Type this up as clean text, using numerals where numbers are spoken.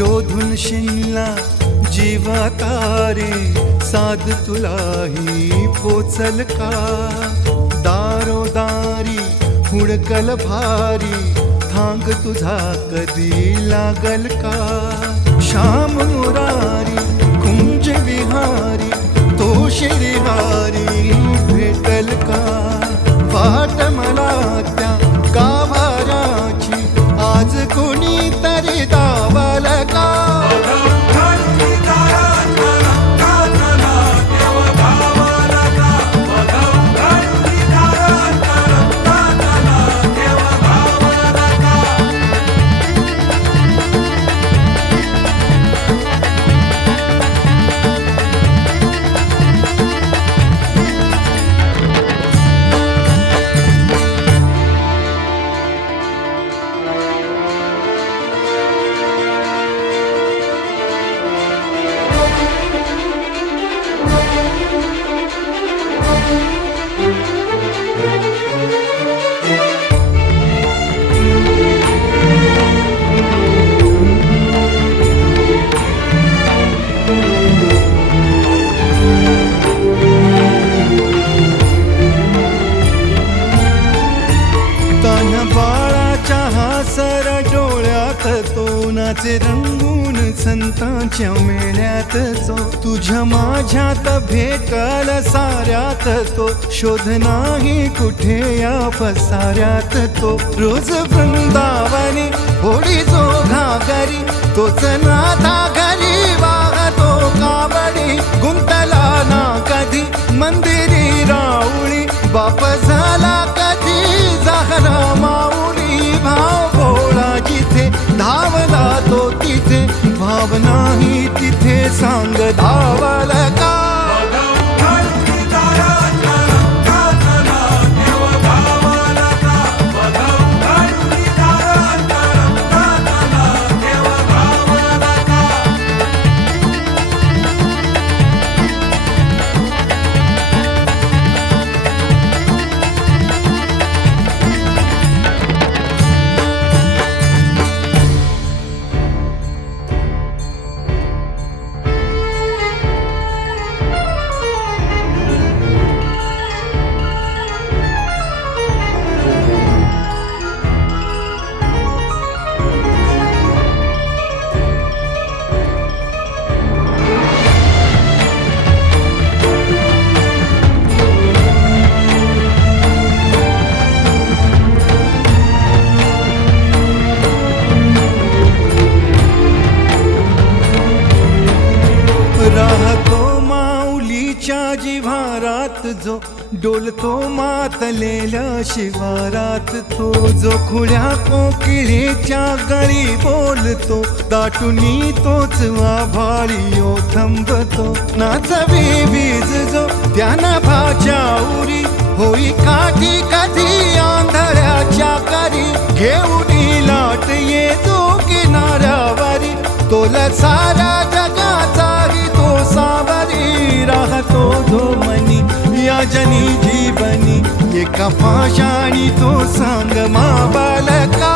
शोधून शिनला जीवा तारे साध तुलाही पोचल का दारोदारी हुडकल भारी थांग तुझा कधी लागल का श्याम मुरारी कुंज विहारी तो शिरिहारी भेटल का वाट मला त्या गाभाराची आज कोणी तरी दावल का तोनाचे रंगून संतांच्या मेळ्यात जो तुझ्या माझ्यात भेटल साऱ्यात तो शोध नाही कुठे या पसाऱ्यात तो रोज वृंदावनी होडी जो घागरी तोच नाथा घरी वाहतो कावडी गुंतला ना कधी मंदिरी राऊळी बाप झाला कधी झाला माऊली भाव भोळा जिथे धावला तो तिथे भाव नाही तिथे सांग धावल का राहतो माऊलीच्या जिव्हारात जो डोलतो मातलेल्या शिवारात तो जो खुल्या कोकिळेच्या गळी बोलतो दाटुनी तोच आभाळी थांबतो नाचवी वीज जो त्याना भाच्या उरी होई काठी कधी आंधळ्याच्या करी घेऊनी लाट ये जो किनाऱ्यावरी तोला सारा जगाचाही तो सावरी राहतो जो मनी या जनी जीवनी एका पाशाणी तो सांग मा बालका